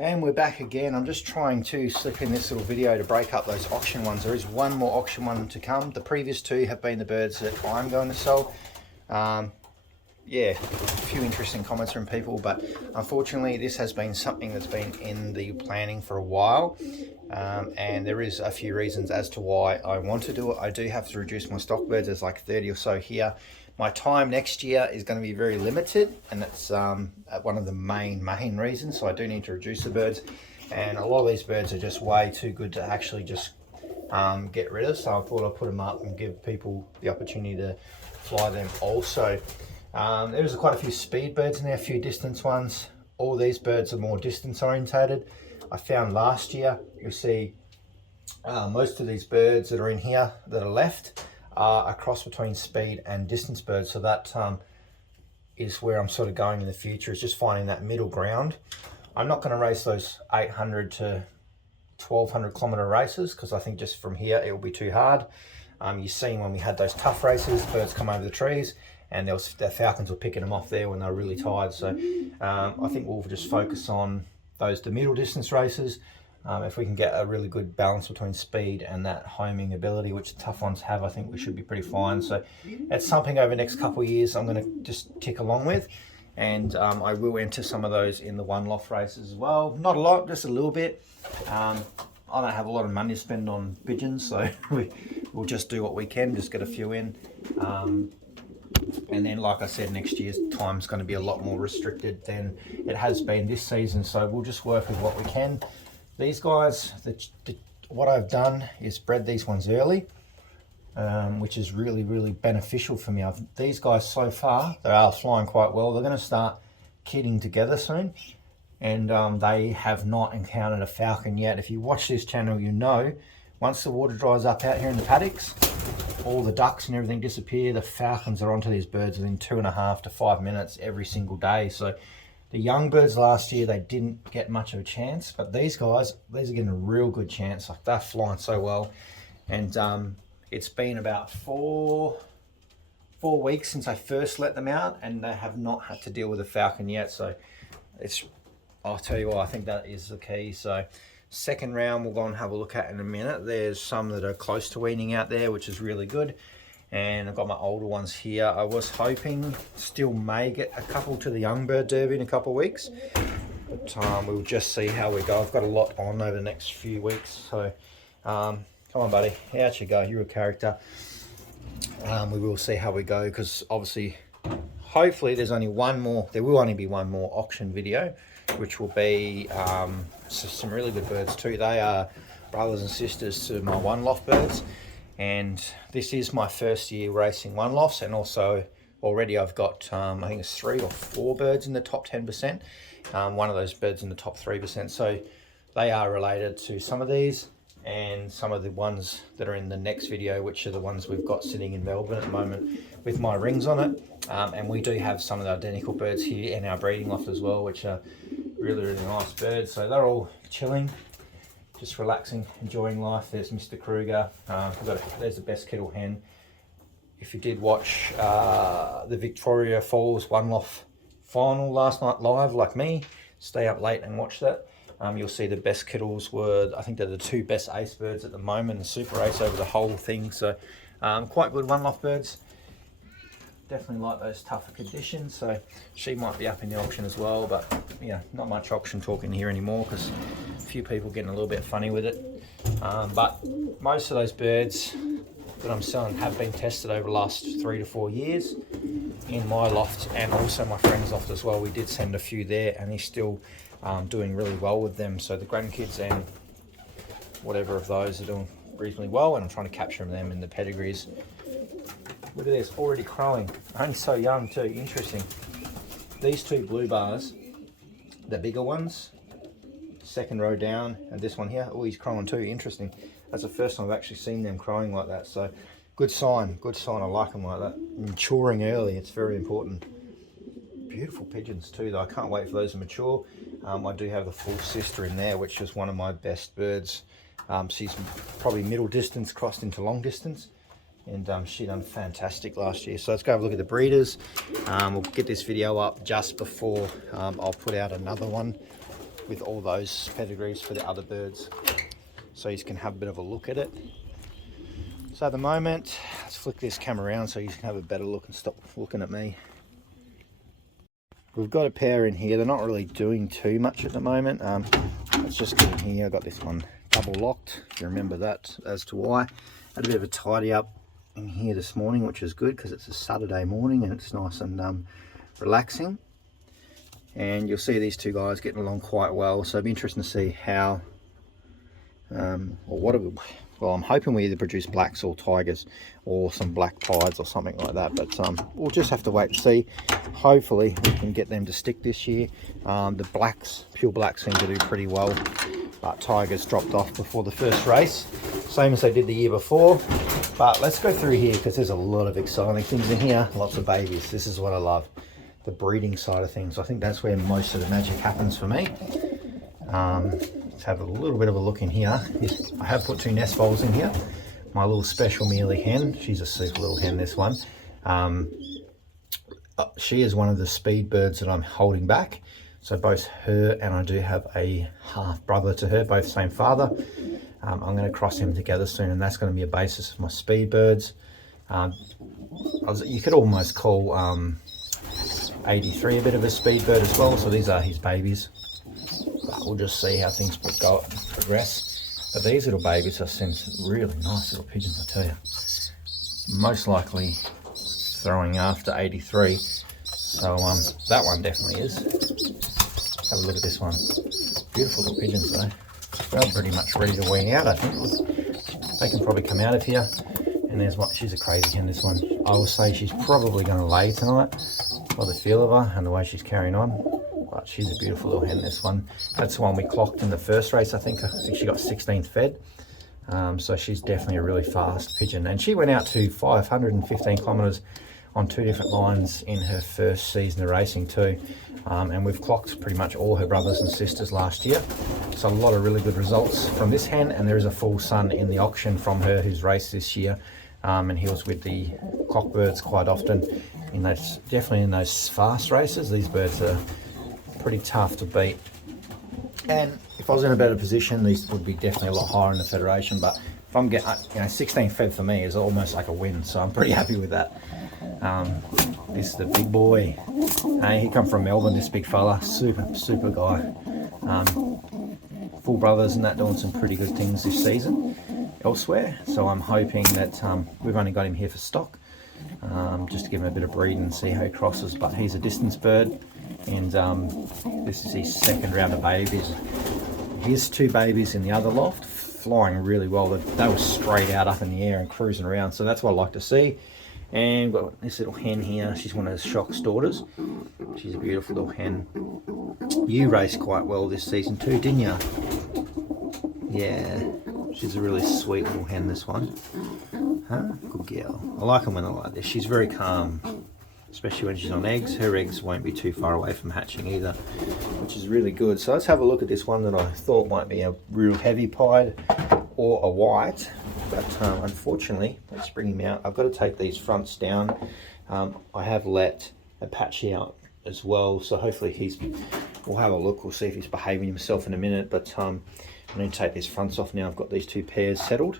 And we're back again. I'm just trying to slip in this little video to break up those auction ones. There is one more auction one to come. The previous two have been the birds that I'm going to sell. Yeah, a few interesting comments from people, but unfortunately this has been something that's been in the planning for a while. And there is a few reasons as to why I want to do it. I do have to reduce my stock birds. There's like 30 or so here. My time next year is going to be very limited, and that's one of the main reasons. So I do need to reduce the birds, and a lot of these birds are just way too good to actually just get rid of. So I thought I'd put them up and give people the opportunity to fly them also. There's quite a few speed birds in there, a few distance ones. All these birds are more distance orientated. I found last year, you'll see most of these birds that are in here that are left are a cross between speed and distance birds. So that is where I'm sort of going in the future, is just finding that middle ground. I'm not going to race those 800 to 1200 kilometer races, because I think just from here it will be too hard. You've seen when we had those tough races, the birds come over the trees, and the falcons were picking them off there when they were really tired. So I think we'll just focus on the middle distance races. If we can get a really good balance between speed and that homing ability, which the tough ones have, I think we should be pretty fine. So that's something over the next couple of years I'm going to just tick along with. And I will enter some of those in the one loft races as well. Not a lot, just a little bit. I don't have a lot of money to spend on pigeons, so we'll just do what we can, just get a few in. And then, like I said, next year's time's going to be a lot more restricted than it has been this season. So we'll just work with what we can. These guys, what I've done is bred these ones early, which is really beneficial for me. These guys so far, they are flying quite well. They're going to start kidding together soon, and they have not encountered a falcon yet. If you watch this channel, you know, once the water dries up out here in the paddocks, all the ducks and everything disappear. The falcons are onto these birds within 2.5 to 5 minutes every single day. So the young birds last year, they didn't get much of a chance, but these guys, these are getting a real good chance. Like, they're flying so well. And it's been about four weeks since I first let them out, and they have not had to deal with a falcon yet. So I'll tell you what, I think that is the key. So second round we'll go and have a look at in a minute. There's some that are close to weaning out there, which is really good. And I've got my older ones here. I was hoping still may get a couple to the young bird derby in a couple of weeks, but we'll just see how we go. I've got a lot on over the next few weeks, so come on buddy, out you go, you're a character. We will see how we go, because obviously hopefully there will only be one more auction video, which will be some really good birds too. They are brothers and sisters to my one loft birds. And this is my first year racing one lofts, and also already I've got, I think it's 3 or 4 birds in the top 10%. One of those birds in the top 3%. So they are related to some of these, and some of the ones that are in the next video, which are the ones we've got sitting in Melbourne at the moment with my rings on it. And we do have some of the identical birds here in our breeding loft as well, which are really nice birds. So they're all chilling, just relaxing, enjoying life. There's Mr. Kruger. There's the best kettle hen. If you did watch the Victoria Falls One Loft final last night live, like me, stay up late and watch that. You'll see the best kettles were, I think they're the 2 best ace birds at the moment, and super ace over the whole thing. So quite good one loft birds. Definitely like those tougher conditions. So she might be up in the auction as well, but yeah, not much auction talking here anymore, because a few people getting a little bit funny with it. But most of those birds that I'm selling have been tested over the last 3 to 4 years in my loft, and also my friend's loft as well. We did send a few there, and he's still doing really well with them. So the grandkids and whatever of those are doing reasonably well, and I'm trying to capture them in the pedigrees. Look at this, already crowing. Only so young too, interesting. These 2 blue bars, the bigger ones, second row down, and this one here, oh, he's crowing too, interesting. That's the first time I've actually seen them crowing like that. So good sign, I like them like that. Maturing early, it's very important. Beautiful pigeons too though, I can't wait for those to mature. I do have the full sister in there, which is one of my best birds. She's probably middle distance crossed into long distance. And she done fantastic last year. So let's go have a look at the breeders. We'll get this video up just before I'll put out another one with all those pedigrees for the other birds, so you can have a bit of a look at it. So at the moment, let's flick this camera around so you can have a better look and stop looking at me. We've got a pair in here. They're not really doing too much at the moment. Let's just get in here. I got this one double locked, if you remember that as to why. Had a bit of a tidy up in here this morning, which is good because it's a Saturday morning and it's nice and relaxing. And you'll see these two guys getting along quite well, so it'll be interesting to see how well, I'm hoping we either produce blacks or tigers or some black pieds or something like that, but we'll just have to wait and see. Hopefully we can get them to stick this year. The blacks, pure blacks, seem to do pretty well, but tigers dropped off before the first race, same as they did the year before. But let's go through here because there's a lot of exciting things in here. Lots of babies. This is what I love, the breeding side of things. I think that's where most of the magic happens for me. Let's have a little bit of a look in here. I have put 2 nest bowls in here. My little special mealy hen, she's a super little hen, this one. She is one of the speed birds that I'm holding back. So both her and I do have a half brother to her, both same father. I'm going to cross them together soon, and that's going to be a basis of my speed birds. You could almost call 83 a bit of a speed bird as well, so these are his babies. But we'll just see how things progress. But these little babies are some really nice little pigeons, I tell you. Most likely throwing after 83, so that one definitely is. Have a look at this one. Beautiful little pigeons though. They're pretty much ready to wean out, I think. They can probably come out of here. And there's one. She's a crazy hen, this one. I will say she's probably going to lay tonight by the feel of her and the way she's carrying on. But she's a beautiful little hen, this one. That's the one we clocked in the first race, I think. I think she got 16th fed. So she's definitely a really fast pigeon. And she went out to 515 kilometres on 2 different lines in her first season of racing too. And we've clocked pretty much all her brothers and sisters last year. So a lot of really good results from this hen. And there is a full son in the auction from her who's raced this year. And he was with the cockbirds quite often. Definitely in those fast races, these birds are pretty tough to beat. And if I was in a better position, these would be definitely a lot higher in the federation. But if I'm getting, 16 fed for me is almost like a win, so I'm pretty happy with that. This is the big boy. He come from Melbourne, this big fella, super guy. Full brothers and that, doing some pretty good things this season elsewhere. So I'm hoping that we've only got him here for stock, just to give him a bit of breed and see how he crosses. But he's a distance bird. And this is his second round of babies. Here's 2 babies in the other loft, flying really well. They were straight out up in the air and cruising around, so that's what I like to see. And we've got this little hen here. She's one of Shock's daughters. She's a beautiful little hen. You raced quite well this season too, didn't you? Yeah, she's a really sweet little hen, this one. Huh? Good girl. I like them when they're like this. She's very calm, especially when she's on eggs. Her eggs won't be too far away from hatching either, which is really good. So let's have a look at this one that I thought might be a real heavy pied or a white, but unfortunately, let's bring him out. I've got to take these fronts down. I have let Apache out as well, so hopefully we'll have a look. We'll see if he's behaving himself in a minute, but I need to take these fronts off now. I've got these 2 pairs settled.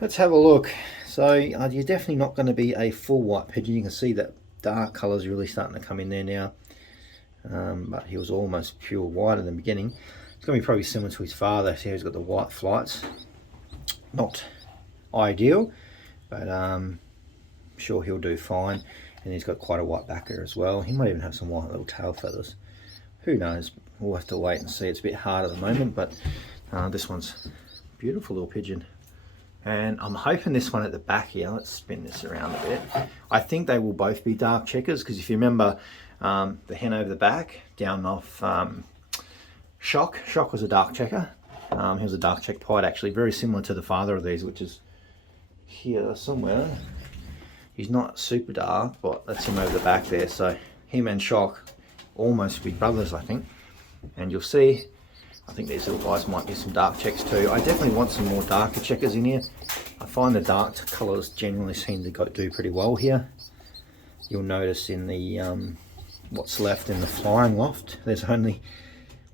Let's have a look. So you're definitely not going to be a full white pigeon. You can see that dark colours really starting to come in there now. But he was almost pure white in the beginning. It's going to be probably similar to his father. See how he's got the white flights. Not ideal, but I'm sure he'll do fine. And he's got quite a white backer as well. He might even have some white little tail feathers. Who knows? We'll have to wait and see. It's a bit hard at the moment, but this one's a beautiful little pigeon. And I'm hoping this one at the back here, let's spin this around a bit. I think they will both be dark checkers, because if you remember the hen over the back, down off Shock was a dark checker. He was a dark check pied, actually, very similar to the father of these, which is here somewhere. He's not super dark, but that's him over the back there. So him and Shock almost big brothers, I think. And you'll see, I think these little guys might be some dark checks too. I definitely want some more darker checkers in here. I find the dark colours generally seem to do pretty well here. You'll notice in the what's left in the flying loft, there's only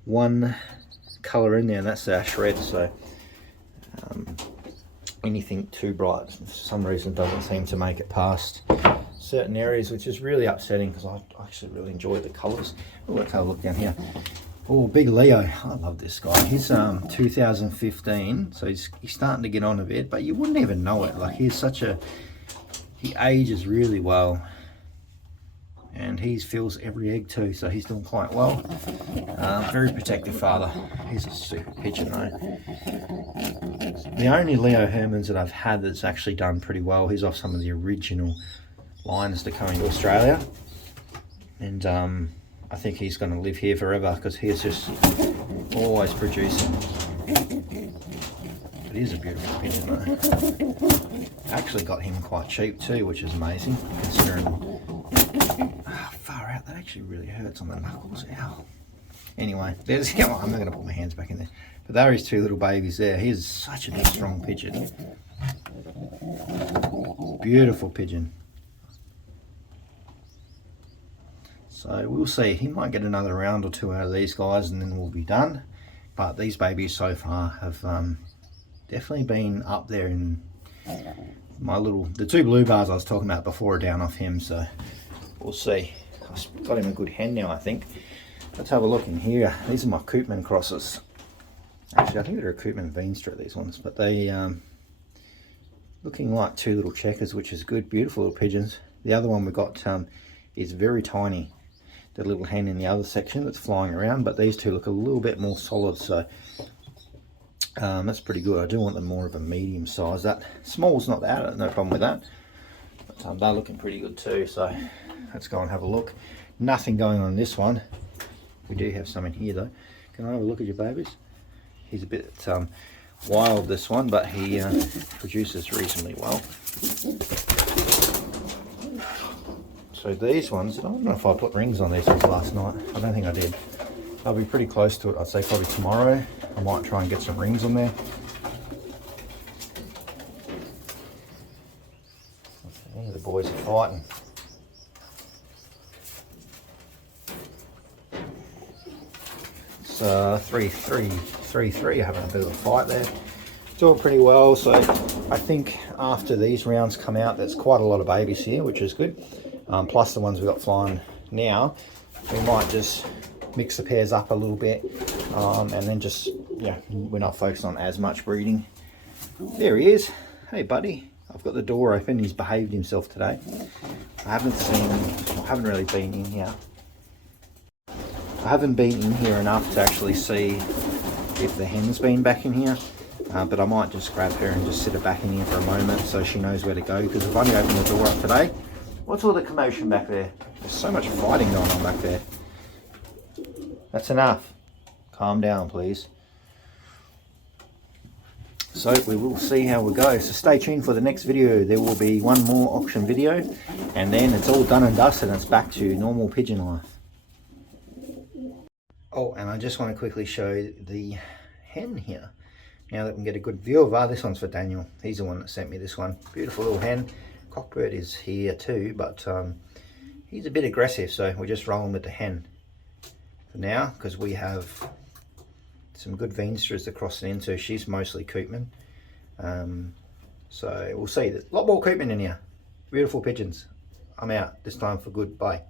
one colour in there, and that's our shred. So anything too bright for some reason doesn't seem to make it past certain areas, which is really upsetting because I actually really enjoy the colours. Oh, let's have a look down here. Oh, Big Leo. I love this guy. He's 2015, so he's starting to get on a bit, but you wouldn't even know it. Like, he ages really well, and he fills every egg too, so he's doing quite well. Very protective father. He's a super pigeon though. The only Leo Hermans that I've had that's actually done pretty well, he's off some of the original lines that come into Australia, and I think he's going to live here forever because he's just always producing. It is a beautiful pigeon though. I actually got him quite cheap too, which is amazing considering. Far out, that actually really hurts on the knuckles. Ow. Anyway, there's, I'm not going to put my hands back in there. But there are his two little babies there. He's such a big, strong pigeon. Beautiful pigeon. So we'll see. He might get another round or two out of these guys and then we'll be done. But these babies so far have definitely been up there in my the two blue bars I was talking about before are down off him. So we'll see. I've got him a good hen now, I think. Let's have a look in here. These are my Koopman crosses. Actually, I think they're a Koopman Veenstra, these ones, but they looking like two little checkers, which is good. Beautiful little pigeons. The other one we got is very tiny. The little hen in the other section that's flying around, but these two look a little bit more solid, so that's pretty good. I do want them more of a medium size. That small's not that, no problem with that. But they're looking pretty good too, so let's go and have a look. Nothing going on in this one. We do have some in here though. Can I have a look at your babies? He's a bit wild, this one, but he produces reasonably well. So these ones, I don't know if I put rings on these ones last night. I don't think I did. I'll be pretty close to it. I'd say probably tomorrow. I might try and get some rings on there. The boys are fighting. It's 3-3, having a bit of a fight there. Doing pretty well, so I think after these rounds come out, there's quite a lot of babies here, which is good. Plus the ones we've got flying now, we might just mix the pairs up a little bit, and then just, yeah, we're not focused on as much breeding. There he is. Hey buddy, I've got the door open. He's behaved himself today. I haven't really been in here. I haven't been in here enough to actually see if the hen's been back in here, but I might just grab her and just sit her back in here for a moment so she knows where to go, because I've only opened the door up today. What's all the commotion back there? There's so much fighting going on back there. That's enough. Calm down, please. So we will see how we go. So stay tuned for the next video. There will be one more auction video, and then it's all done and dusted and it's back to normal pigeon life. Oh, and I just want to quickly show the hen here. Now that we can get a good view of her. This one's for Daniel. He's the one that sent me this one. Beautiful little hen. Cockbird is here too, but he's a bit aggressive, so we're just rolling with the hen for now, because we have some good Veenstras to cross it into. She's mostly Koopman, so we'll see. There's a lot more Koopman in here. Beautiful pigeons. I'm out this time for good. Bye.